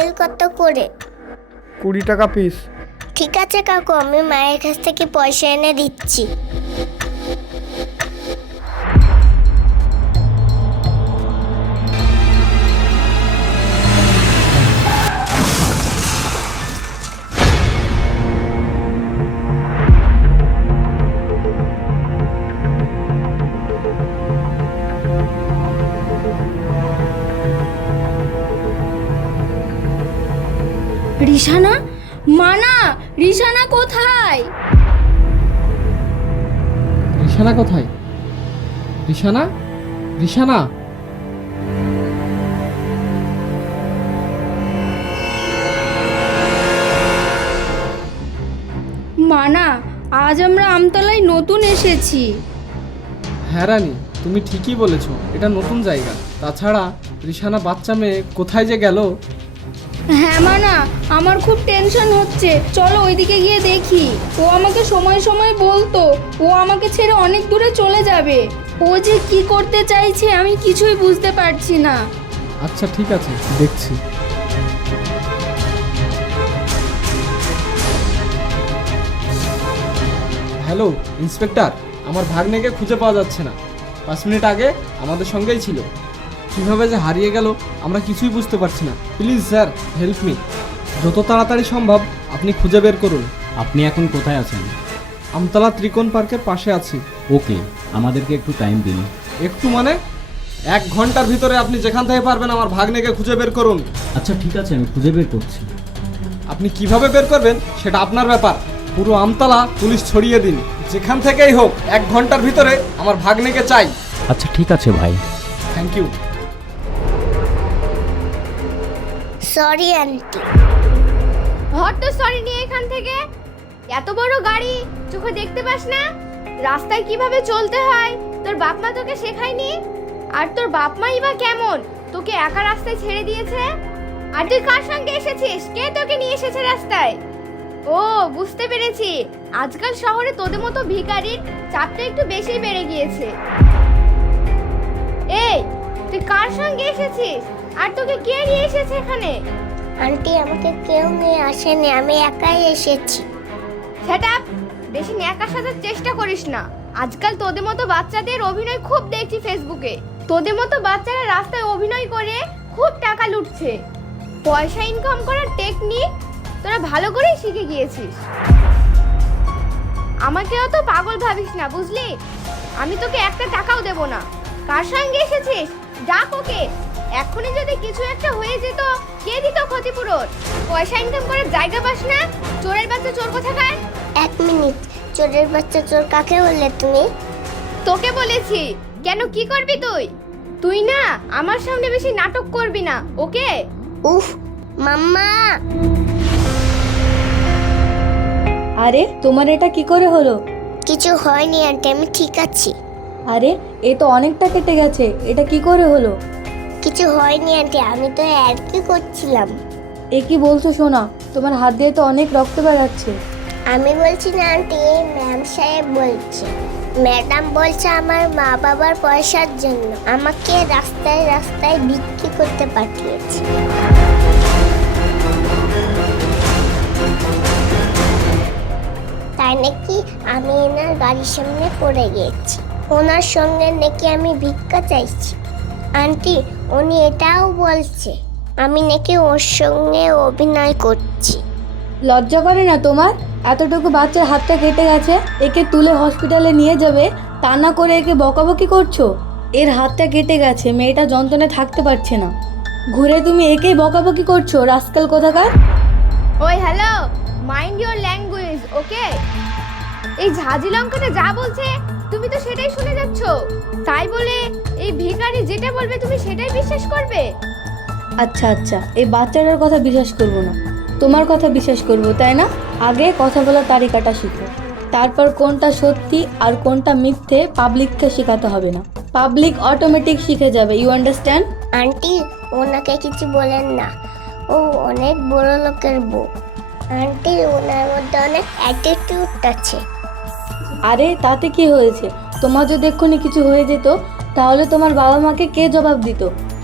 Apple কত করে? 20 টাকা পিস। ঠিক আছে কাকু, আমি মায়ের কাছ থেকে পয়সা এনে দিচ্ছি। রিশানা, মানা, রিশানা কোথায়? রিশানা কোথায়? রিশানা, রিশানা। মানা, আজ আমরা আমতলায় নতুন এসেছি। হ্যাঁ রানী, তুমি ঠিকই বলেছো, এটা নতুন জায়গা। তাছাড়া রিশানা বাচ্চা মেয়ে কোথায় যে গেল। হ্যাঁ মানা, আমার খুব টেনশন হচ্ছে, চলো ওইদিকে গিয়ে দেখি। ও আমাকে সময় সময় বলতো ও আমাকে ছেড়ে অনেক দূরে চলে যাবে। ও যে কি করতে চাইছে আমি কিছুই বুঝতে পারছি না। আচ্ছা ঠিক আছে, দেখছি। হ্যালো ইন্সপেক্টর, আমার ভাগ্নেকে খুঁজে পাওয়া যাচ্ছে না। 5 মিনিট আগে আমাদের সঙ্গেই ছিল, কিভাবে যে হারিয়ে গেল আমরা কিছুই বুঝতে পারছি না। Please sir, help me. যত তাড়াতাড়ি সম্ভব আপনি খুঁজে বের করুন। আপনি এখন কোথায় আছেন? আমতলা ত্রিকোণ পার্কের পাশে আছি। ওকে, আমাদেরকে একটু টাইম দিন। একটু মানে 1 ঘন্টার ভিতরে আপনি যেখান থেকে পারবেন আমার ভাগ্নেকে খুঁজে বের করুন। আচ্ছা ঠিক আছে, আমি খুঁজে বের করছি। আপনি কিভাবে বের করবেন সেটা আপনার ব্যাপার। পুরো আমতলা পুলিশ ছড়িয়ে দিন, যেখান থেকেই হোক 1 ঘন্টার ভিতরে আমার ভাগ্নেকে চাই। আচ্ছা ঠিক আছে ভাই। Thank you. Sorry aunty. হট তো সরি নিয়ে এখান থেকে। এত বড় গাড়ি চোখে দেখতে পাস না? রাস্তায় কিভাবে চলতে হয় তোর বাপ মা তোকে শেখায়নি? আর তোর বাপ মাই বা কেমন তোকে একা রাস্তায় ছেড়ে দিয়েছে? আর তুই কার সঙ্গে এসেছিস? কে তোকে নিয়ে এসেছে রাস্তায়? ও বুঝতে পেরেছি, আজকাল শহরে তোদের মতো ভিখারির চাপটা একটু বেশি বেড়ে গিয়েছে। এই তুই কার সঙ্গে এসেছিস? আর তোকে কে নিয়ে এসেছে এখানে? আন্টি, আমাকে কেউ নিয়ে আসেনি, আমি একাই এসেছি। সেট আপ, বেশি ন্যাকা সাজার চেষ্টা করিস না। আজকাল তোদের মতো বাচ্চাদের অভিনয় খুব দেখছি ফেসবুকে। তোদের মতো বাচ্চারা রাস্তায় অভিনয় করে খুব টাকা লুটছে। পয়সা ইনকাম করার টেকনিক তোরা ভালো করেই শিখে গিয়েছিস। আমাকে অত পাগল ভাবিস না, বুঝলি? আমি তোকে একটা টাকাও দেব না। কার সঙ্গে এসেছিস? ডাক ওকে। এখনই যদি কিছু একটা হয়ে যেত, কে দিত ক্ষতিপূরণ? পয়সা ইনকাম করার জায়গা পাস না? চোরের বাচ্চা চোর কোথাকার? 1 মিনিট, চোরের বাচ্চা চোর কাকে বললে তুমি? তোকে বলেছি। কেন, কি করবি তুই? তুই না আমার সামনে বেশি নাটক করবি না, ওকে? উফ মাম্মা। আরে তোমার এটা কি করে হলো? কিছু হয়নি আন্টি, আমি ঠিক আছি। আরে এ তো অনেকটা কেটে গেছে, এটা কি করে হলো? কিছু হয়নি আন্টি, আমি তো আর কি করছিলাম। এ কি বলছো সোনা? তোমার হাত দিয়ে তো অনেক রক্ত বেরাচ্ছে। আমি বলছি না আন্টি, ম্যাম সাহেব বলছে। ম্যাডাম বলছে আমার মা বাবার পয়সার জন্য আমাকে রাস্তায় রাস্তায় বিক্রি করতে পাঠিয়েছে। তাই নাকি আমি এনার গাড়ির সামনে পড়ে গিয়েছি, ওনার সঙ্গে নাকি আমি ভিক্ষা চাইছি। আন্টি, উনি এটাও বলছে আমি নাকি ওর সঙ্গে অভিনয় করছি। লজ্জা করে না তোমার? এতটুকু বাচ্চার হাতটা কেটে গেছে, একে তুলে হসপিটালে নিয়ে যাবে, তা না করে একে বকাবকি করছো। এর হাতটা কেটে গেছে, মেয়েটা যন্ত্রণায় থাকতে পারছে না, ঘুরে তুমি একেই বকাবকি করছো, রাস্কাল কোথাকার। ওই hello, mind your language, okay? এই ঝাঁঝি লঙ্কাটা যা বলছে তুমি তো সেটাই শুনে যাচ্ছ। তাই বলে এই ভিখারি যেটা বলবে তুমি সেটাই বিশ্বাস করবে? আচ্ছা আচ্ছা, এই বাচ্চাটার কথা বিশ্বাস করবো না, তোমার কথা বিশ্বাস করবো, তাই না? আগে কথা বলার তালিকাটা শিখো, তারপর কোনটা সত্যি আর কোনটা মিথ্যে পাবলিককে শেখাতে হবে না। পাবলিক অটোমেটিক শিখে যাবে, ইউ আন্ডারস্ট্যান্ড? আন্টি, ওনাকে কিছু বলেন না, ও অনেক বড় লোকের বউ। আন্টি, ওনার মধ্যে অনেক অ্যাটিটিউড আছে। আরে তাতে কি হয়েছে? তোমার যদি এক্ষুনি কিছু হয়ে যেত তাহলে তোমার বাবা মাকে কে জবাব দিত?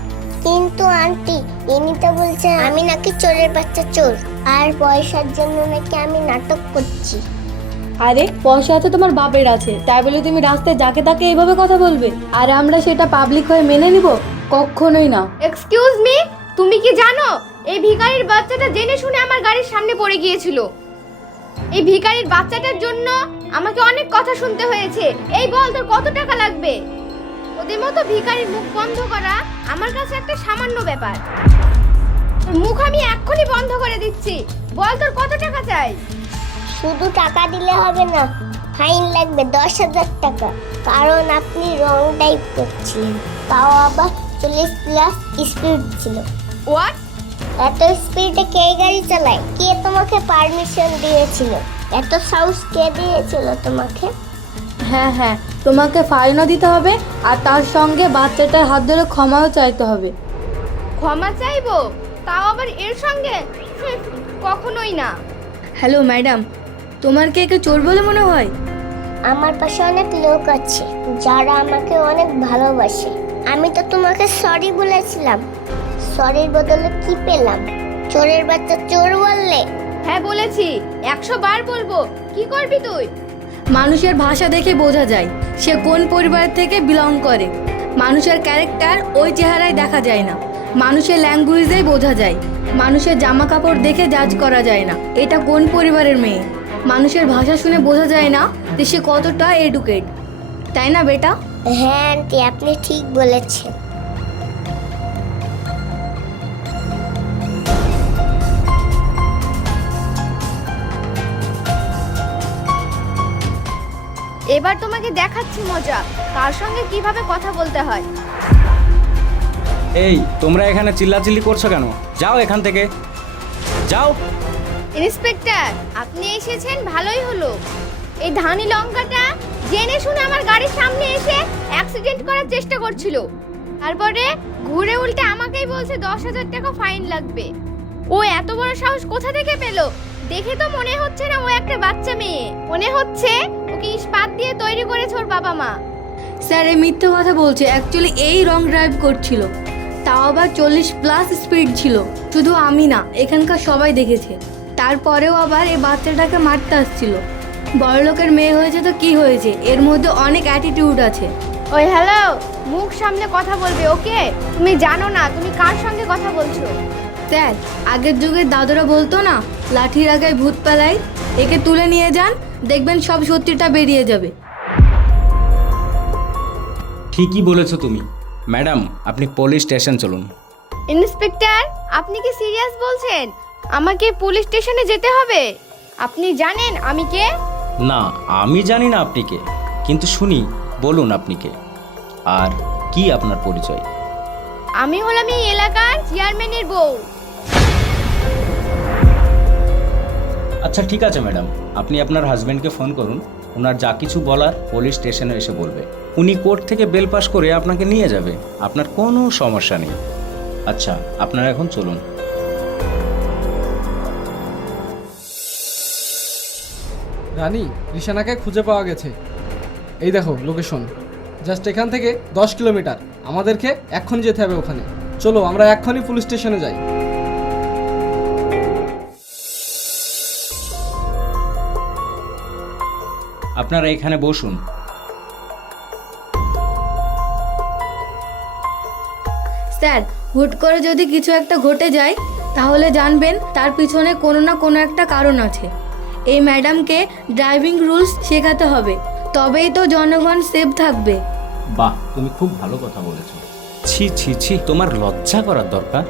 কিন্তু আন্টি ইনি তো বলছে আমি নাকি চোরের বাচ্চা চোর, আর পয়সার জন্য নাকি আমি নাটক করছি। আরে পয়সা তো তোমার বাপের আছে, তাই বলে তুমি রাস্তায় যাকে তাকে এইভাবে কথা বলবে আর আমরা সেটা পাবলিক হয়ে মেনে নিব? কখনোই না। এক্সকিউজ মি, তুমি কি জানো এই ভিখারির বাচ্চাটা জেনে শুনে আমার গাড়ির সামনে পড়ে গিয়েছিল? এই ভিখারির বাচ্চাটার জন্য আমাকে অনেক কথা শুনতে হয়েছে। এই বল, তোর কত টাকা লাগবে? ওদের মতো ভিখারির মুখ বন্ধ করা আমার কাছে একটা সামান্য ব্যাপার। তোর মুখ আমি এক্ষুনি বন্ধ করে দিচ্ছি। বল, তোর কত টাকা চাই? শুধু টাকা দিলে হবে না, ফাইন লাগবে 10,000 টাকা, কারণ আপনি রং টাইপ করছিলেন, তাও আবার 40+ স্পিড ছিল। হোয়াট? এত স্পিডে কে গাড়ি চালায়? কে তোমাকে পারমিশন দিয়েছিল? এত সাহস কে দিয়েছিল তোমাকে? হ্যাঁ হ্যাঁ, তোমাকে ফাইনও দিতে হবে আর তার সঙ্গে বাচ্চাটার হাত ধরে ক্ষমাও চাইতে হবে। ক্ষমা চাইবো? তাও আবার এর সঙ্গে? কখনোই না। হ্যালো ম্যাডাম, তোমার কে একে চোর বলে মনে হয়? আমার পাশে অনেক লোক আছে যারা আমাকে অনেক ভালোবাসে। আমি তো তোমাকে সরি বলেছিলাম, সরির বদলে কি পেলাম? চোরের বাচ্চা চোর বললে? হ্যাঁ বলেছি, 100 বার বলবো। কি করবি তুই? মানুষের ভাষা দেখে বোঝা যায় সে কোন পরিবার থেকে বিলং করে। মানুষের ক্যারেক্টার ওই চেহারায় দেখা যায় না, মানুষের ল্যাঙ্গুয়েজেই বোঝা যায়। মানুষের জামা কাপড় দেখে জাজ করা যায় না এটা কোন পরিবারের মেয়ে। মানুষের ভাষা শুনে বোঝা যায় না যে সে কতটা এডুকেট, তাই না বেটা? হ্যাঁ আন্টি, আপনি ঠিক বলেছেন। এবার তোমাকে দেখাচ্ছি মজা, কার সঙ্গে কিভাবে কথা বলতে হয়। এই তোমরা এখানে চিল্লাচিল্লি করছো কেন? যাও এখান থেকে, যাও। ইন্সপেক্টর, আপনি এসেছেন, ভালোই হলো। এই ধানি লঙ্কাটা জেনে শুনে আমার গাড়ির সামনে এসে অ্যাক্সিডেন্ট করার চেষ্টা করছিল, তারপরে ঘুরে উল্টে আমাকেই বলছে 10,000 টাকা ফাইন লাগবে। ও এত বড় সাহস কোথা থেকে পেলো? দেখে তো মনে হচ্ছে না ও একটা বাচ্চা মেয়ে, মনে হচ্ছে ওকে ইস্পাত দিয়ে তৈরি করেছে ওর বাবা মা। স্যার এই মিথ্যে কথা বলছে, অ্যাকচুয়ালি এই রং ড্রাইভ করছিল, তাও আবার 40+ স্পিড ছিল। শুধু আমি না, এখানকার সবাই দেখেছে। তারপরেও আবার এই বাচ্চাটাকে মারতে আসছিল। বড়লোকের মেয়ে হয়েছে তো কি হয়েছে, এর মধ্যে অনেক অ্যাটিটিউড আছে। ওই হ্যালো, মুখ সামনে কথা বলবে, ওকে? তুমি জানো না তুমি কার সঙ্গে কথা বলছো। স্যার আগের যুগের দাদুরা বলতো না, লাঠির আগায় ভূত পালাই। একে তুলে নিয়ে যান, দেখবেন সব সত্যিটা বেরিয়ে যাবে। ঠিকই বলেছো তুমি। ম্যাডাম, আপনি পুলিশ স্টেশন চলুন। ইন্সপেক্টর, আপনি কি সিরিয়াস বলছেন? আমাকে পুলিশ স্টেশনে যেতে হবে? আপনি জানেন আমি কে? না, আমি জানি না আপনি কে, কিন্তু শুনি, বলুন আপনি কে আর কি আপনার পরিচয়? আমি হলাম এই এলাকার চেয়ারম্যানের বউ। আচ্ছা ঠিক আছে ম্যাডাম, আপনি আপনার হাজবেন্ডকে ফোন করুন, ওনার যা কিছু বলার পুলিশ স্টেশনে এসে বলবে। উনি কোর্ট থেকে বেল পাস করে আপনাকে নিয়ে যাবে, আপনার কোনো সমস্যা নেই। আচ্ছা, আপনারা এখন চলুন। রানী, রিশানাকে খুঁজে পাওয়া গেছে। এই দেখো লোকেশন, জাস্ট এখান থেকে 10 কিলোমিটার। আমাদেরকে এক্ষুনি যেতে হবে ওখানে। চলো আমরা এক্ষুনি পুলিশ স্টেশনে যাই। আপনারা এখানে বসুন। স্যার হুট করে যদি কিছু একটা ঘটে যায় তাহলে জানবেন তার পিছনে কোনো না কোনো একটা কারণ আছে। এই ম্যাডামকে ড্রাইভিং রুলস শেখাতে হবে, তবেই তো জনগণ সেফ থাকবে। বাহ, তুমি খুব ভালো কথা বলেছো। ছি ছি ছি, তোমার লজ্জা করার দরকার।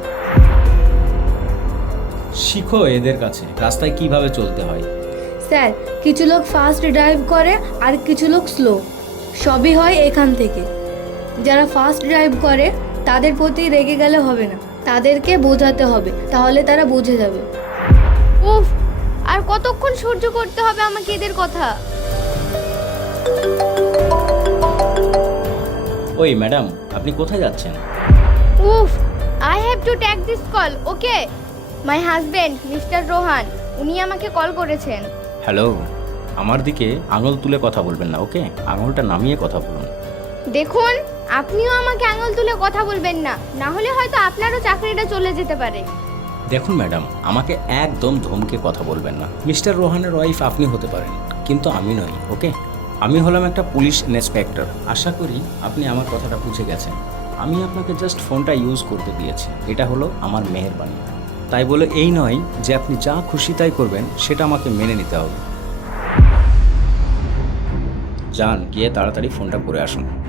শিখো এদের কাছে রাস্তায় কিভাবে চলতে হয়। স্যার কিছু লোক ফাস্ট ড্রাইভ করে আর কিছু লোক স্লো, সবই হয় এখান থেকে। যারা ফাস্ট ড্রাইভ করে তাদের প্রতি রেগে গেলে হবে না, তাদেরকে বোঝাতে হবে, তাহলে তারা বুঝে যাবে। উফ, আর কতক্ষণ সহ্য করতে হবে আমাকে এদের কথা? ওই ম্যাডাম, আপনি কোথায় যাচ্ছেন? উফ, I have to take this call, okay? My husband mister Rohan, উনি আমাকে কল করেছেন। হ্যালো, আমার দিকে আঙুল তুলে কথা বলবেন না, ওকে? আঙুলটা নামিয়ে কথা বলুন। দেখুন, আপনিও আমাকে আঙুল তুলে কথা বলবেন না, না হলে হয়তো আপনারও চাকরিটা চলে যেতে পারে। দেখুন ম্যাডাম, আমাকে একদম ধমকে কথা বলবেন না। মিস্টার রোহানের ওয়াইফ আপনি হতে পারেন, কিন্তু আমি নই, ওকে? আমি হলাম একটা পুলিশ ইন্সপেক্টর। আশা করি আপনি আমার কথাটা বুঝে গেছেন। আমি আপনাকে জাস্ট ফোনটা ইউজ করতে দিয়েছি, এটা হলো আমার মেহেরবানি। তাই বলে এই নয় যে আপনি যা খুশি তাই করবেন, সেটা আমাকে মেনে নিতে হবে। যান, গিয়ে তাড়াতাড়ি ফোনটা করে আসুন।